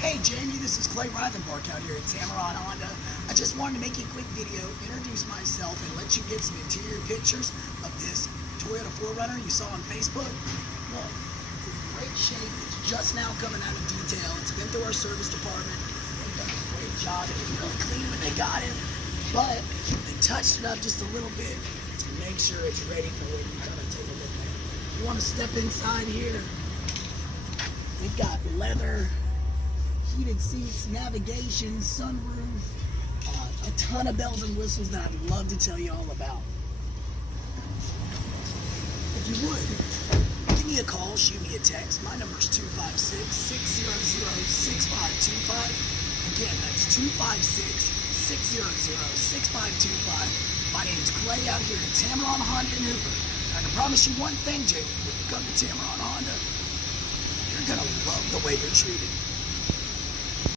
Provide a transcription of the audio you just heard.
Hey Jamie, this is Clay Rivenbark out here at Tameron Honda. I just wanted to make you a quick video, introduce myself, and let you get some interior pictures of this Toyota 4Runner you saw on Facebook. Look, it's in great shape. It's just now coming out of detail. It's been through our service department. They've done a great job. It was really clean when they got it, but they touched it up just a little bit to make sure it's ready for when you come and take a look at it. You want to step inside here? We've got leather, heated seats, navigation, sunroof, a ton of bells and whistles that I'd love to tell you all about. If you would, give me a call, shoot me a text. My number is 256-600-6525. Again, that's 256-600-6525. My name's Clay out here at Tameron Honda in Hoover. And I can promise you one thing, Jamie, when you come to Tameron Honda, you're gonna love the way you're treated.